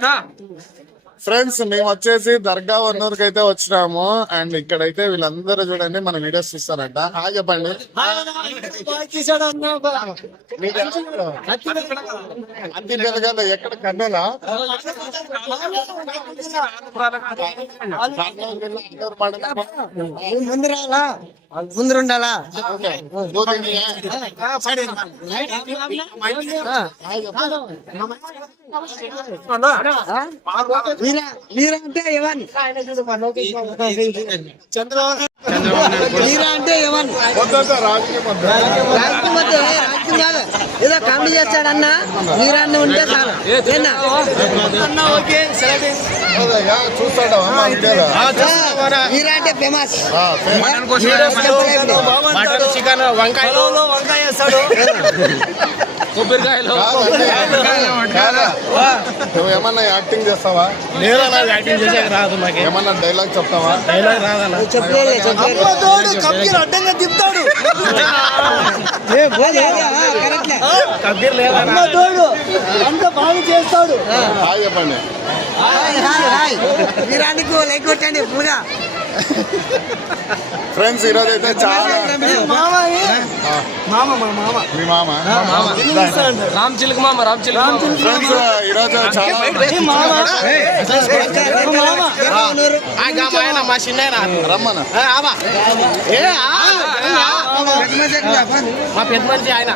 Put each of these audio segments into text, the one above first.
な friends మేము వచ్చేసి దర్గా వన్నూరుకి అయితే వచ్చినాము. అండ్ ఇక్కడైతే వీళ్ళందరూ చూడండి మన వీడియోస్ చూస్తారంట. హాయ్ చెప్పండి. పెరగాల ఎక్కడ కన్నులా? ముందు రాలా ముందు ఉండాలా వీరా వీరా అంటే ఎవన్ వీరా అంటే ఎవన్ రాజకీయం వద్దు. రాజకీయం వద్దు, ఏ రాజకీయం కాదు ఏదో కామెడీ చేస్తాడన్న వీరాన్ని ఉంటే చాలు. ఏనా అదయ్యా, చూస్తాడా మా వీడియోలో? వీరా అంటే ఫేమస్. మటన్ చికెన్ వంకాయలు కొబ్బరికాయలు కాదండి. కాదా? నువ్వు ఏమన్నా యాక్టింగ్ చేస్తావా? నేను అలా యాక్టింగ్ చేసేకి రాదు నాకు ఏమన్నా డైలాగ్ చెప్తావా? డైలాగ్ రాదన్న. అడ్డంగా తిప్పుతాడు. హాయ్ చెప్పండి. Hi hi hi. వీరానికి లైక్ కొట్టండి ఫుల్గా ఫ్రెండ్స్ ఈరోజు అయితే చాలా మీ మామ రామ్ చిలుక మామ రామ్ చిలుక ఫ్రెండ్స్ ఈరోజు చాలా మా చిన్న రమ్మన మా పెద్ద మనిషి ఆయన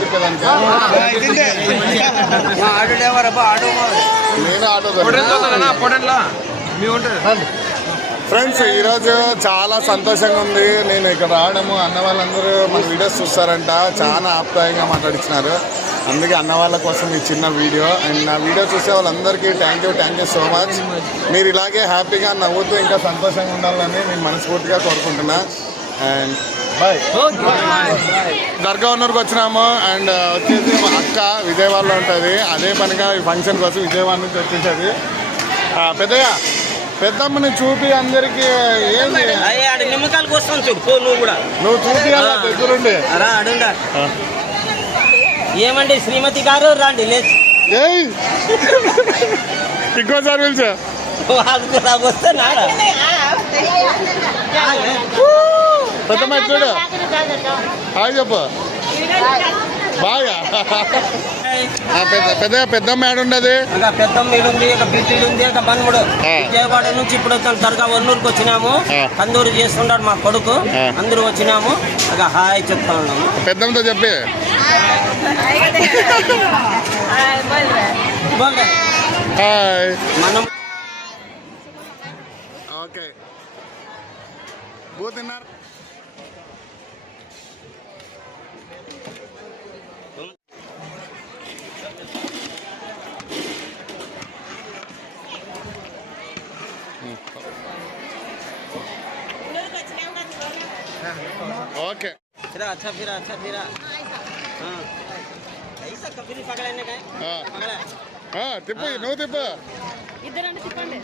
తిప్పేదానికి నేను ఆటో ఫ్రెండ్స్ ఈరోజు చాలా సంతోషంగా ఉంది. నేను ఇక్కడ రావడము అన్న వాళ్ళందరూ మన వీడియోస్ చూస్తారంట. చాలా ఆప్యాయంగా మాట్లాడించినారు అందుకే అన్న వాళ్ళ కోసం ఈ చిన్న వీడియో. అండ్ నా వీడియో చూసే వాళ్ళందరికీ thank you thank you so much మీరు ఇలాగే హ్యాపీగా నవ్వుతూ ఇంకా సంతోషంగా ఉండాలని నేను మనస్ఫూర్తిగా కోరుకుంటున్నా. అండ్ బాయ్ దర్గా ఉన్నూరుకి వచ్చినాము. అండ్ వచ్చేసి మా అక్క విజయవాడలో ఉంటుంది. అదే పనిగా ఈ ఫంక్షన్ కోసం విజయవాడ నుంచి వచ్చేసేది. పెద్దయ్య. పెద్దమ్మని చూపి అందరికి ఏంది? ఆడ నిమ్మకాయలకు వస్తాను చూడు పో నువ్వు కూడా. నువ్వు చూపి అలా దగ్గరుండి. రా అడుండా. ఏమండి శ్రీమతి గారు? రండి లేచి. ఇంకోసారి పిలిచా. వస్తే నారా పెద్దమ్మ చూడు. హాయ్ చెప్పు. బాగా. పెద్ద పెద్ద ఏడుండదు ఇంకా పెద్ద ఉంది ఇక ఉంది ఇక. విజయవాడ నుంచి ఇప్పుడు వచ్చాం దర్గా వన్నూరుకి వచ్చినాము. కందూరు చేస్తున్నాడు మా కొడుకు. అందరూ వచ్చినాము. ఇక హాయ్ చెప్తా ఉన్నాము. పెద్దమ్మతో చెప్పి. హాయ్. మనం ఓకే. బూ తిన్నారు ఓకే फिरा अच्छा फिरा अच्छा फिरा हाँ ऐसा कभी पकड़ने का ఆ, पकड़ा ఆ, తిప్పు నువ్వు తిప్పు ఇద్దరండి తిప్పండి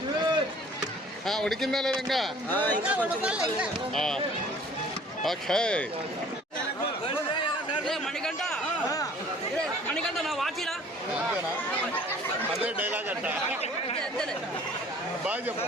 ఆ, ఉడికిందా లేదా ఇంకా हाँ इनका కొంచెం ఆ, ఓకే మణికంఠ మణికంఠ నా వాచిరా అంతేనా అదే డైలాగ్ అంట బాగా చెప్పు